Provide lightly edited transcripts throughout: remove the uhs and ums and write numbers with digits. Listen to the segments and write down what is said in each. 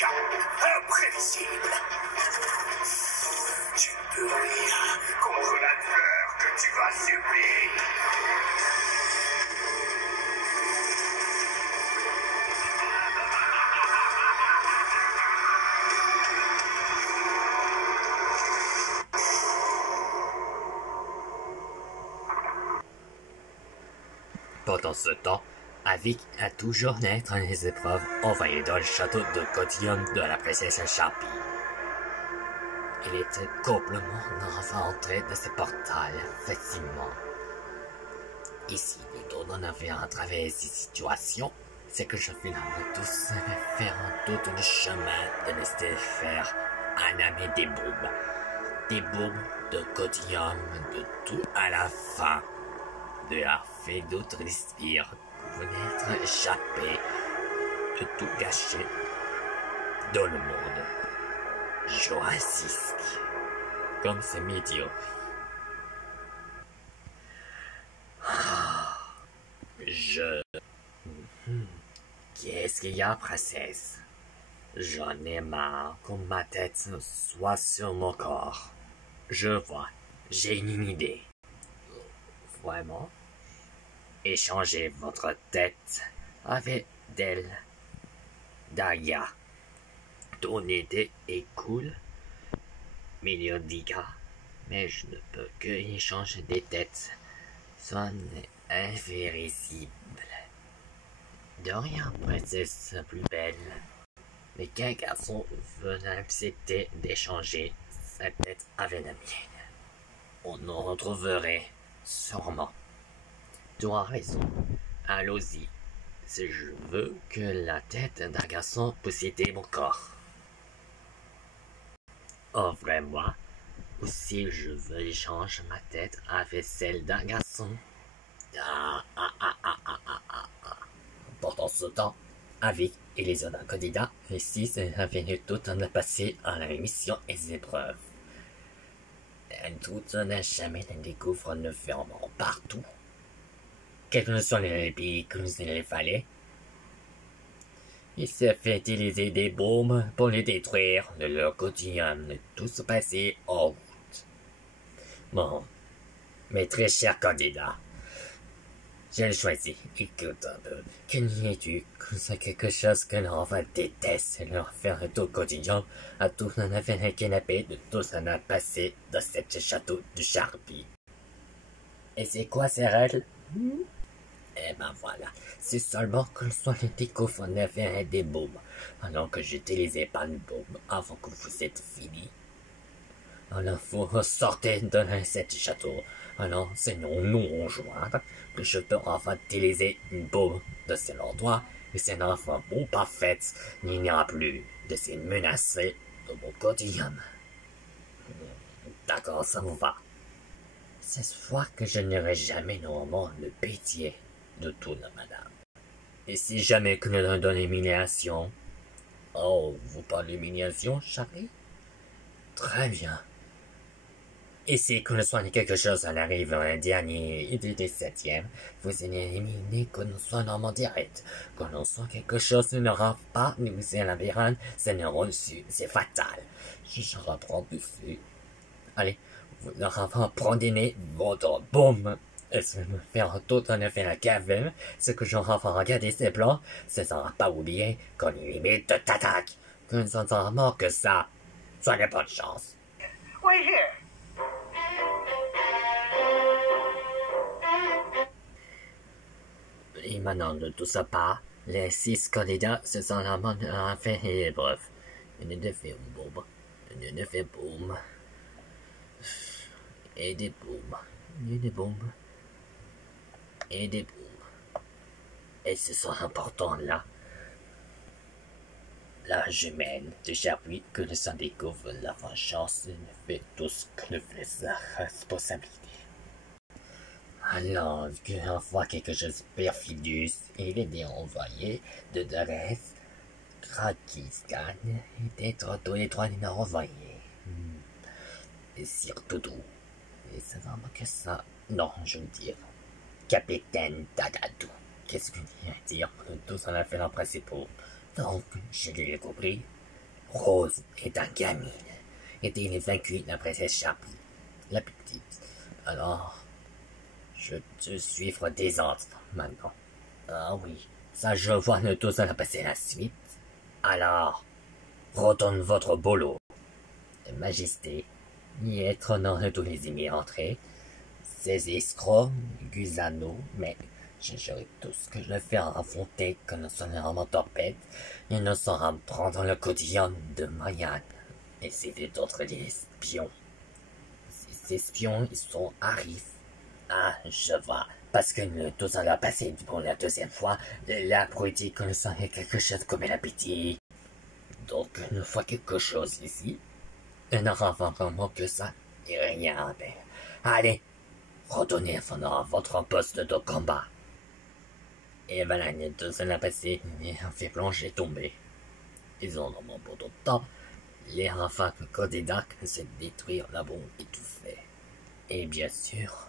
calme, imprévisible. Tu ne peux rien contre la douleur que tu vas subir. Pendant ce temps, Avik a toujours naître les épreuves envoyées dans le château de Cotillon de la princesse Sharpie. Il était complètement rentré de ce portail facilement. Ici, nous tournons à travers ces situations, c'est que je finalement tous faire tout le chemin de laisser faire un ami des bombes. Des bombes de Cotillon, de tout à la fin. De la fait d'autres respires, venir échapper, de tout gâcher dans le monde. Jurassique, comme c'est médiocre. Qu'est-ce qu'il y a, princesse? J'en ai marre que ma tête soit sur mon corps. Je vois, j'ai une idée. Vraiment? Échangez votre tête avec d'elle. Daria. Ton idée est cool, Mélodica, mais je ne peux que échanger des têtes. Ça n'est invisible. De rien, princesse plus belle. Mais qu'un garçon veut accepter d'échanger sa tête avec la mienne. On en retrouverait sûrement. Tu as raison. Allons-y. Si je veux que la tête d'un garçon possède mon corps. Offrez-moi. Ou si je veux échanger ma tête avec celle d'un garçon. Pendant ce temps, Avik et les autres candidats réussissent à venir tout en passer à la mission et les épreuves. Tout n'a jamais ne découvre le ferment partout. Quels que soient les pays que nous il fallait, il s'est fait utiliser des bombes pour les détruire de leur quotidien, de tout se passer en route. Bon, mes très chers candidats, j'ai choisi. Écoute un peu, qu'aimerais-tu que c'est quelque chose que l'enfant déteste, leur faire tout quotidien, à tout un affaire un canapé de tout un a passé dans ce château de Sharpie. Et c'est quoi ces règles? Eh ben voilà, c'est seulement que soit les découvre en affaire des bombes, alors que j'utilisais pas de bombes avant que vous êtes fini. Alors vous ressortez de cet château, alors sinon nous rejoindre, que je peux enfin utiliser une bombe de cet endroit, et c'est enfin bon parfaite, il n'y aura plus de ces menacés de mon quotidien. D'accord, ça vous va. Cette fois que je n'aurai jamais normalement le pitié de tout le madame. Et si jamais que nous donne l'humiliation. Oh, vous parlez d'humiliation, Charlie? Très bien. Et si que nous soit quelque chose à l'arrivée un dernier et du 17e, vous éliminez que nous soit normalement direct. Que nous soit quelque chose ne n'aura pas, nous est labyrinthe, c'est ne reçu, c'est fatal. Je reprends dessus. Allez, vous ne reprenez votre bombe. Et si me faire tout en effet la cave, ce que j'aurai à regarder ces plans, ce sera pas oublié qu'on limite t'attaque. Que nous en aura mort que ça. Soyez bonne chance. Wait here. Et maintenant de tout ça part, les 6 candidats se sont à faire l'épreuve. Une de fait une bombe, une de fait boum. Et des boum, et des boum. Et des boum. Et ce sont importants là. La jumelle de Sharpie que le sang découvre la vengeance ne fait tout ce que ne fait sa responsabilité. Alors qu'on voit quelque chose de perfidus, il est bien envoyé de Dress, Krakistan et d'être tous les 3 les envoyés. Et surtout, et c'est vraiment que ça. Non, je veux dire, Capitaine Dadadou. Qu'est-ce que je viens dire? Tous en a fait leurs principaux. Donc, je l'ai compris. Rose est un gamine. Et il est vaincu la princesse Chapi, la petite. Alors, je te suivre des ordres maintenant. Ah oui, ça je vois ne tous la passer la suite. Alors, retourne votre bolo. Majesté, y être non de tous les émis entrés. Ces escrocs, gusanos, mais je jurais tous que je le fais affronter que nous sommes en torpède. Ils ne sauront prendre le quotidien de Marianne. Et c'était d'autres des espions. Ces espions, ils sont arrivent. Ah, je vois. Parce que nous tous allons passer pour la deuxième fois. La politique que nous sommes quelque chose comme l'appétit. Donc, une fois quelque chose ici, il n'aura vraiment que ça et rien à faire. Allez, retournez à votre poste de combat. Et voilà, les deux ans passé, les fait plonger tomber. Ils ont vraiment pour d'autant. Les rafales candidats se détruire la bombe étouffée. Et bien sûr,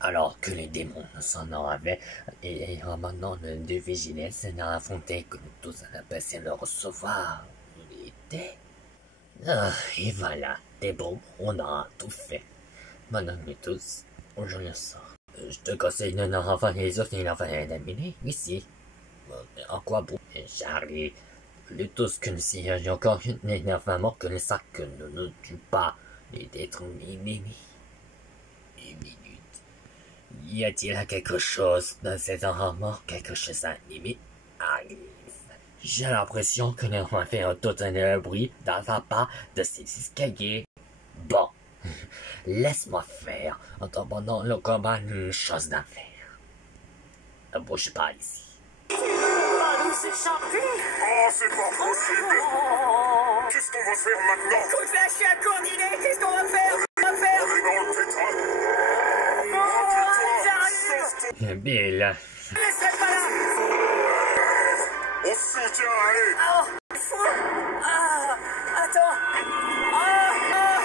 alors que les démons s'en avaient, et maintenant de vigilance n'a affronté que nous tous allons passer le recevoir. Il était. Ah, et voilà, des bombes, on a tout fait. Maintenant, nous tous, je le sens. Je te conseille de n'en avoir les autres, il en va d'amener ici. En quoi bon? Charlie, le tous que nous signons encore énervement que le sac que nous ne tue pas les d'être minimi. Une minute. Y a-t-il quelque chose dans cet enrôlement, quelque chose à limite arrive? J'ai l'impression que nous avons fait un total bruit dans la pas de ces escaliers. Bon, laisse-moi faire. En attendant le combat, une chose à faire. Ne bouge pas ici. Oh, c'est pas possible. Qu'est-ce qu'on va faire maintenant? Écoute, là, je suis à coordonner. Qu'est-ce qu'on va faire? On va faire? On est dans le pétrin. J'arrive. Bill, Laisse pas là. On se soutient, allez. Oh, fou. Ah, attends. Ah, ah,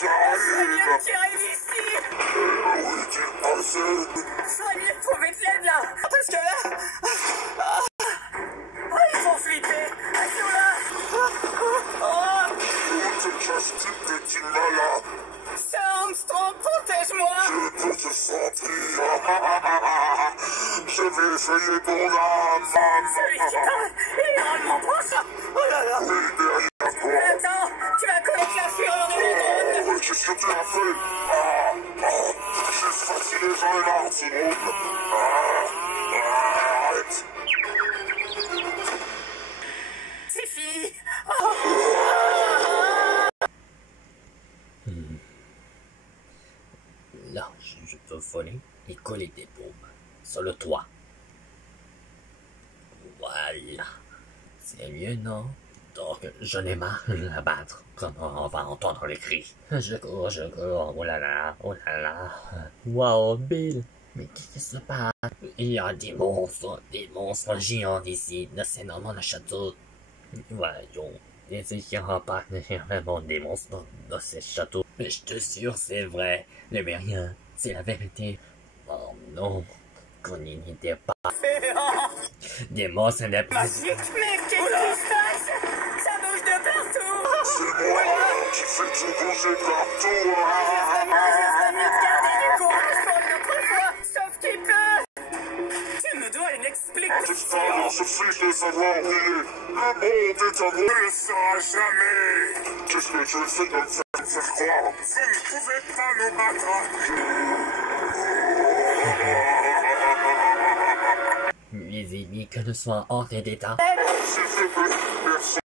J'arrive. tu arrives ici. Oui, tu le pensais. Sois mieux de trouver de l'aide, là. Parce que là... ils vont flipper. Ils sont là. Oh, Où te caches-tu, petit malade? c'est Armstrong, protège-moi. Je peux te sentir. Je vais essayer ton âme. Celui qui parle, il est grandement proche. Oh là là. Oui, derrière toi. Attends, tu vas connaître la fureur de mon drone. Oui, qu'est-ce que tu as fait? J'ai sorti les gens et l'artillerie. Arrête. C'est fini. là, je peux voler et coller des bombes sur le toit. Voilà. C'est mieux, non? Donc, je n'ai marre de la battre. Comment on va entendre les cris? Je cours, oh là là, oh là là. Wow, Bill. Mais qu'est-ce qui se passe? Il y a des monstres géants ici. C'est normalement le château. Voyons, il n'y aura pas vraiment des monstres dans ce château. Mais je te jure, c'est vrai. Le rien, c'est la vérité. Oh non, qu'on n'y était pas. Des monstres n'est pas. Magique, mais qu'est-ce qui se passe? Ça bouge de partout. C'est moi qui fais tout bouger partout. Je ferais mieux de garder du courage pour une autre fois, sauf qu'il pleut. Tu me dois une explication. Tout ça, on se fiche de savoir où il est. Le monde est à vous. Ne le saura jamais. Qu'est-ce que tu essaies de me faire croire? Vous ne pouvez pas nous battre. Les ennemis que nous soyons hors d'état. S'il te plaît, personne.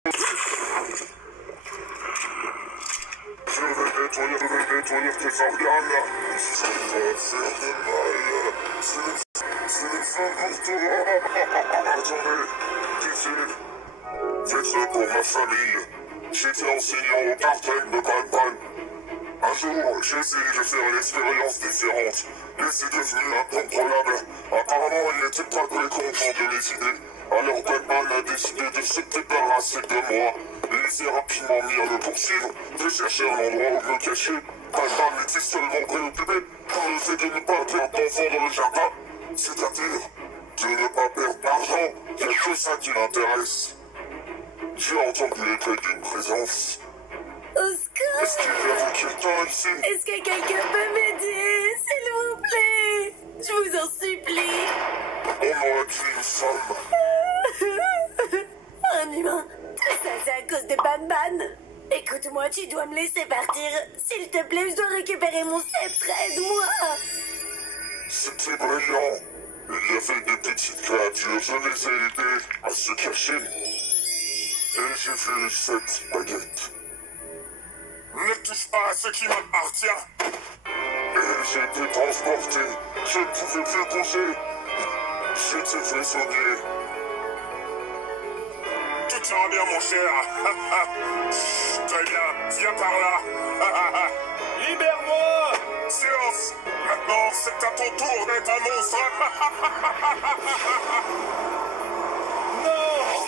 Je vais nettoyer tes organes. Ça va faire de mal. C'est le sang pour toi. Attendez, désolé. Faites-le pour ma famille. J'étais enseignant au part-time de Pan. Un jour, j'ai essayé de faire une expérience différente, mais c'est devenu incontrôlable. Apparemment, il n'était pas très content de mes idées. Alors Batman a décidé de se débarrasser de moi. Il s'est rapidement mis à me poursuivre, de chercher un endroit où me cacher. Batman était seulement préoccupé par le fait de ne pas perdre d'enfants dans le jardin. C'est-à-dire de ne pas perdre d'argent, il n'y a que ça qui l'intéresse. J'ai entendu les clés d'une présence. Au secours! Est-ce qu'il y a quelqu'un ici? Est-ce que quelqu'un peut m'aider? S'il vous plaît! Je vous en supplie! On aurait dit une femme. Un humain! Tout ça, c'est à cause de Ban. Écoute-moi, tu dois me laisser partir. S'il te plaît, je dois récupérer mon sceptre. Aide-moi! C'était brillant. Il y avait des petites créatures, je les ai aidées à se cacher. Et j'ai vu cette baguette. Ne touche pas à ce qui m'appartient. Et j'ai été transporté. Je ne pouvais plus bouger. J'étais prisonnier. Tout ira bien, mon cher. Très bien, viens par là. Libère-moi! Silence. Maintenant, c'est à ton tour d'être un monstre. Non!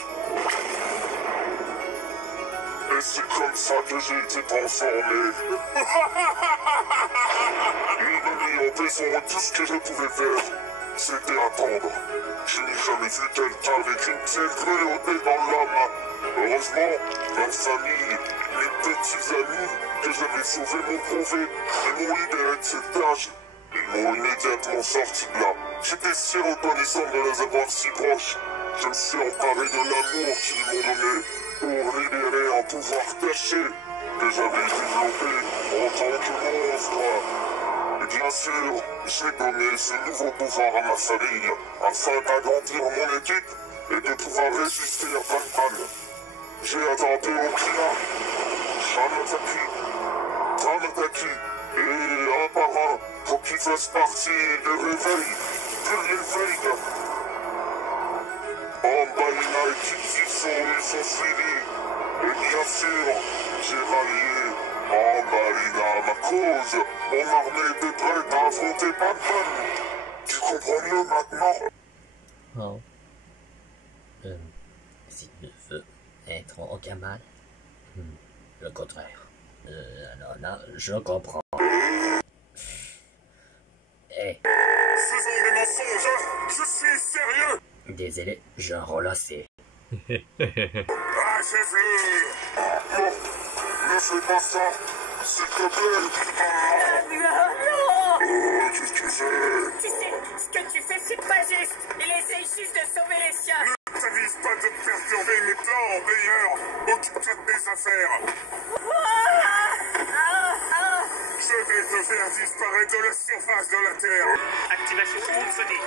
Et c'est comme ça que j'ai été transformé. Ils me mis en prison et tout ce que je pouvais faire, c'était attendre. Je n'ai jamais vu quelqu'un avec une telle cruauté dans l'âme. Heureusement, ma famille, mes petits amis que j'avais sauvés m'ont prouvé et m'ont libéré de cette cage. Ils m'ont immédiatement sorti de là. J'étais si reconnaissant de les avoir si proches. Je me suis emparé de l'amour qu'ils m'ont donné pour libérer un pouvoir caché que j'avais développé en tant que monstre. Et bien sûr, j'ai donné ce nouveau pouvoir à ma famille afin d'agrandir mon équipe et de pouvoir résister à Ban. J'ai attendu au client, Tamataki, et un par un pour qu'ils fassent partie du réveil, de l'éveil. Ambalina et Kitty ils sont suivis. Et bien sûr, j'ai rallié Ambalina à ma cause. Mon armée était prête à affronter Ban. Tu comprends mieux maintenant? Oh. Si tu veux être en aucun mal, le contraire. Non, je comprends. Eh, Ce sont des mensonges. Je suis sérieux. désolé, je relassé. Ah, j'ai vu. Non, ne fais pas ça. S'il te plaît. Non! Qu'est-ce que tu fais? Tu sais, ce que tu fais, c'est pas juste. Il essaye juste de sauver les siens. Ne t'avise pas de perturber mes plans, d'ailleurs. Occupe-toi de tes affaires. Je vais te faire disparaître de la surface de la Terre. Activation onde sonique.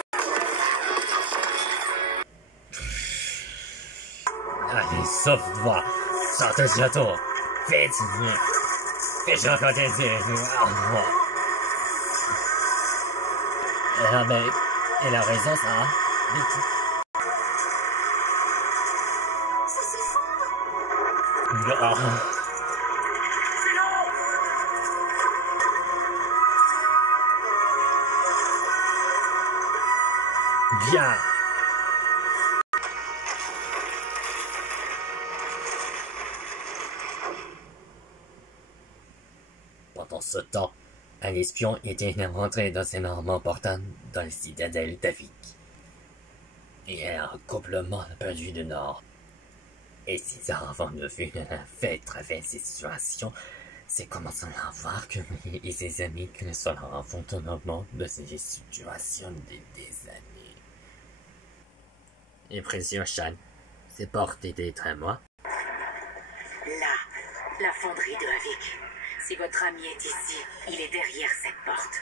Allez, sauve-toi. Sortez du château. Vite. Fais-je raconter. Ah ben, elle a raison, ça. Vite. Ah. Bien. Pendant ce temps, un espion était rentré dans un armement portant dans le citadelle d'Avik. Et un accouplement perdu du nord. Et 6 ans avant de vue fait traverser cette situation, c'est commençant à voir que lui et ses amis que cela font autonome de ces situations des années. Et précieux Shan, ces portes étaient très moi. Là, la fonderie de Havik. Si votre ami est ici, il est derrière cette porte.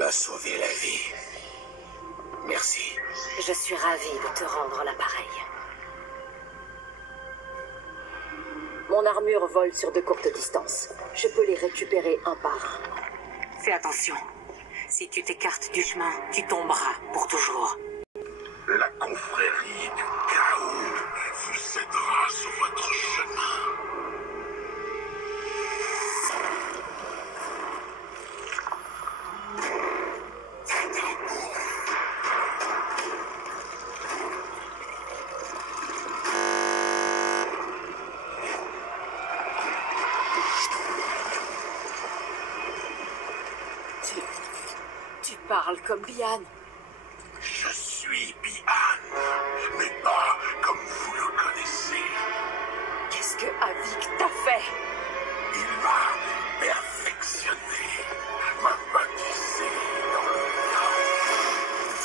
m'as sauvé la vie. Merci. Je suis ravie de te rendre l'appareil. Mon armure vole sur de courtes distances. Je peux les récupérer un par un. Fais attention. Si tu t'écartes du chemin, tu tomberas pour toujours. La confrérie du chaos vous aidera sur votre chemin. Tu parles comme Bihan. Je suis Bihan, mais pas comme vous le connaissez. Qu'est-ce que Havik t'a fait? Il m'a perfectionné, m'a baptisé dans le chaos.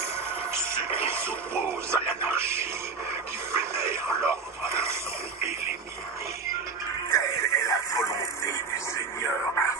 Ceux qui s'opposent à l'anarchie, qui vénèrent l'ordre, sont éliminés. Telle est la volonté du Seigneur Havik.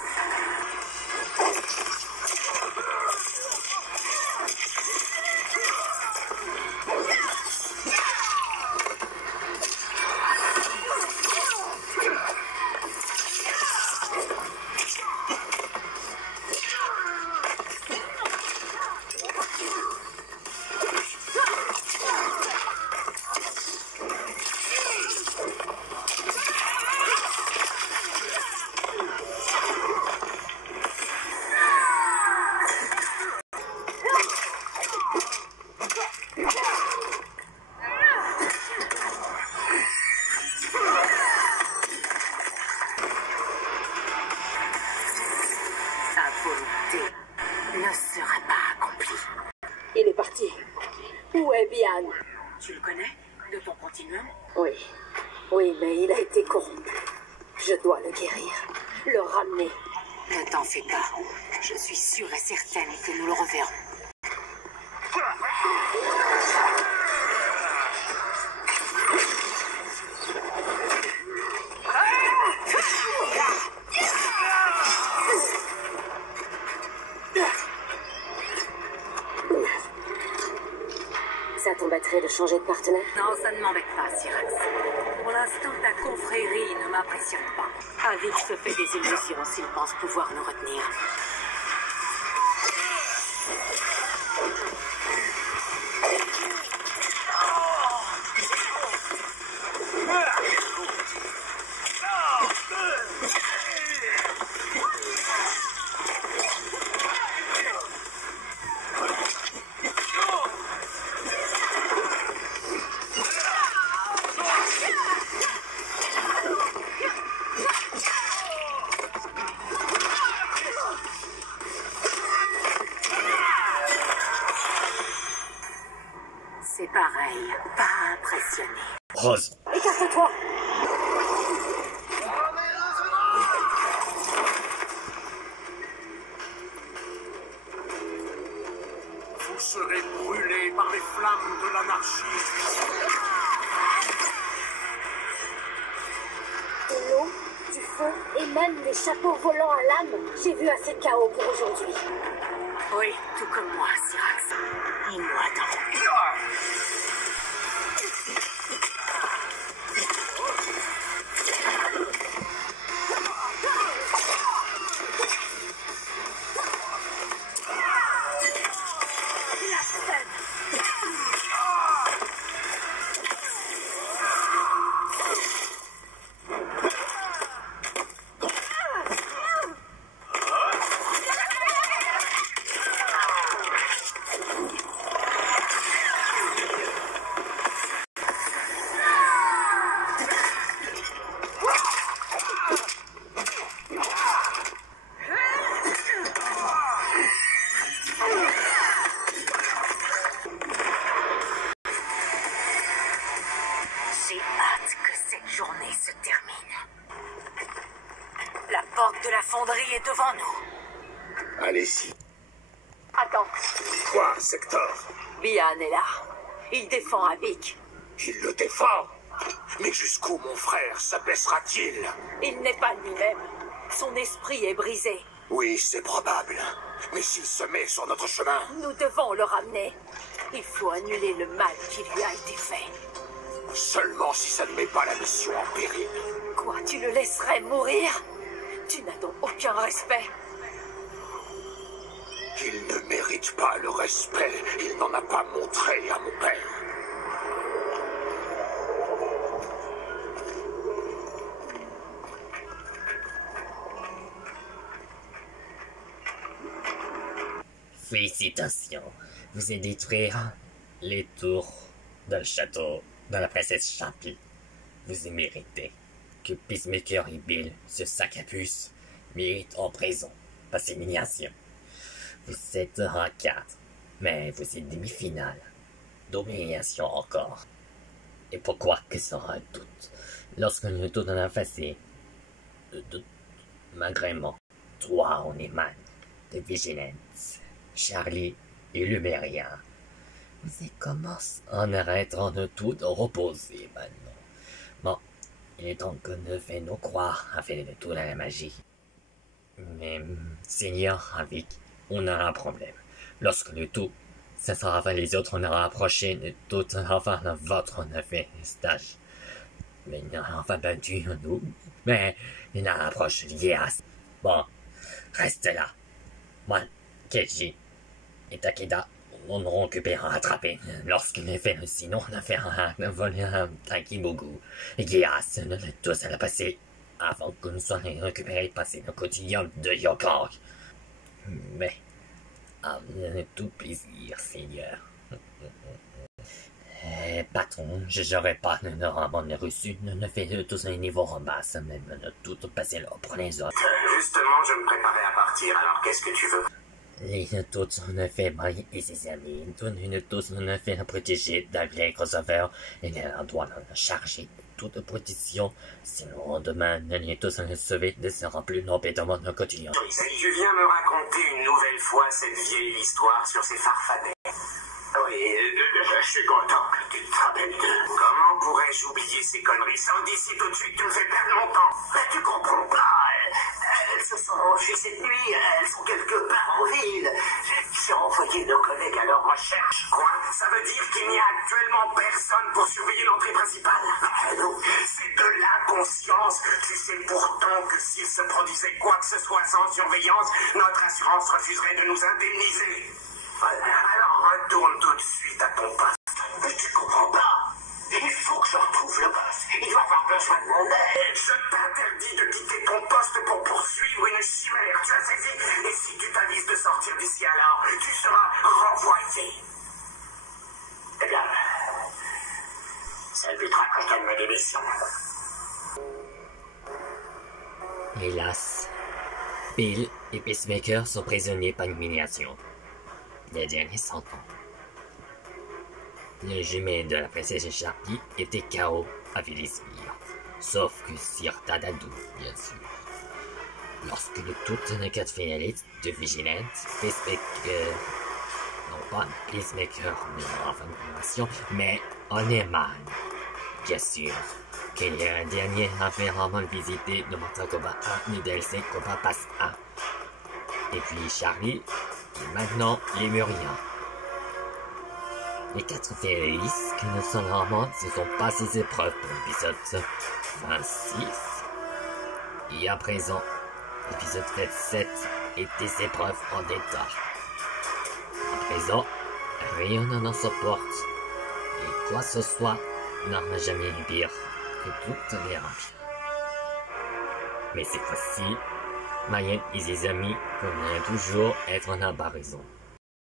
Ne sera pas accompli. Il est parti. Où est Bihan? Tu le connais? De ton continuum? Oui. Oui, mais il a été corrompu. Je dois le guérir. Le ramener. Ne t'en fais pas. Je suis sûre et certaine que nous le reverrons. Ça t'embêterait de changer de partenaire? Non, ça ne m'embête pas, Syrax. Pour l'instant, ta confrérie ne m'impressionne pas. Havik se fait des illusions s'il pense pouvoir nous retenir. C'est pareil, pas impressionné. Rose. Écarte-toi! Vous serez brûlés par les flammes de l'anarchie. De l'eau, du feu et même des chapeaux volants à lame. J'ai vu assez de chaos pour aujourd'hui. Oui, tout comme moi, Syrax. Et moi, donc. J'ai hâte que cette journée se termine. La porte de la fonderie est devant nous. Allez-y. Attends, Quoi, Sector? Bihan est là. Il défend Havik. Il le défend. Mais jusqu'où mon frère s'abaissera-t-il? Il n'est pas lui-même. Son esprit est brisé. Oui, c'est probable. Mais s'il se met sur notre chemin, Nous devons le ramener. Il faut annuler le mal qui lui a été fait. seulement si ça ne met pas la mission en péril. Quoi, tu le laisserais mourir? Tu n'as donc aucun respect. Il ne mérite pas le respect. Il n'en a pas montré à mon père. Félicitations. Vous allez détruire les tours dans le château de la princesse Sharpie. Vous y méritez. Que Peacemaker et Bill, ce sac à puce, méritent en prison par ces humiliations. Vous êtes en 4, mais vous êtes demi-finale. D'humiliation encore. Et pourquoi que sera un doute? Lorsque le doute en a effacé, le doute, malgré moi, toi, on est mal de vigilance. Charlie et Lumérien. Vous commencez en arrêtant de tout reposer maintenant. Bon, il est temps que nous fassions croire à faire de tout dans la magie. Mais, Seigneur, avec, on aura un problème. Lorsque le tout, ça sera vers les autres, on aura approché de tout, enfin, le vôtre, on a fait un stage. Mais il n'aura enfin battu, nous. Mais, il n'en approche Lias. Bon, reste là. Moi, Keiji et Takeda, on nous récupère attrapé lorsqu'il est fait. Sinon, on a fait un voler un Takibogu. Et Gias, nous l'a tous à la passer avant que nous soyons récupérés et passer le quotidien de Yokong. Mais, avec tout plaisir, Seigneur. Patron, je n'aurais pas de roman reçu. Nous ne faisons tous un niveau en bas, même de tout passer là pour les autres. Justement, je me préparais à partir, alors qu'est-ce que tu veux? Les tous on a fait Marie et ses amis. Nous tous on a fait la protéger d'Aglet Crossover et elle doit la charger toute protection. Sinon, demain, nous tous on a sauvé ne sera plus l'empêtement de quotidien. Tu viens me raconter une nouvelle fois cette vieille histoire sur ces farfadets. Oui, je suis content que tu te rappelles d'eux. Comment pourrais-je oublier ces conneries? Sors d'ici tout de suite, tu me fais perdre mon temps. Mais tu comprends pas. Elles se sont enfuies cette nuit, elles sont quelque part en ville. J'ai envoyé nos collègues à leur recherche. Quoi? Ça veut dire qu'il n'y a actuellement personne pour surveiller l'entrée principale? Non, c'est de l'inconscience. Tu sais pourtant que s'il se produisait quoi que ce soit sans surveillance, notre assurance refuserait de nous indemniser. Alors retourne tout de suite à ton poste. Mais tu comprends pas? Il faut que je retrouve le boss. Il doit avoir besoin de mon aide. Je t'interdis de quitter ton poste pour poursuivre une chimère. Tu as saisi? Et si tu t'avises de sortir d'ici alors, tu seras renvoyé. Eh bien, ça évitera que je donne ma démission. Hélas, Bill et Peacemaker sont prisonniers par humiliation. Les derniers 100 ans. Le jumeau de la princesse Sharpie était KO à Villismire, sauf que Sir Tadadou, bien sûr. Lorsque le tout ne quatre finalistes de Vigilance, Peacemaker, non pas Peacemaker, mais en formation, mais Oneman, bien sûr, qu'il y a un dernier affairement visité de Mortal Kombat 1 et DLC Combat Pass 1. Et puis Charlie, et maintenant les Muriens. Les 4 finalistes qui ne sont rarement ne sont pas ces épreuves pour l'épisode 26. Et à présent, l'épisode 27 est des épreuves en état. À présent, rien n'en supporte. Et quoi que ce soit n'aura jamais pire que toutes les rapides. Mais cette fois-ci, Mayenne et ses amis pourraient toujours être en comparaison.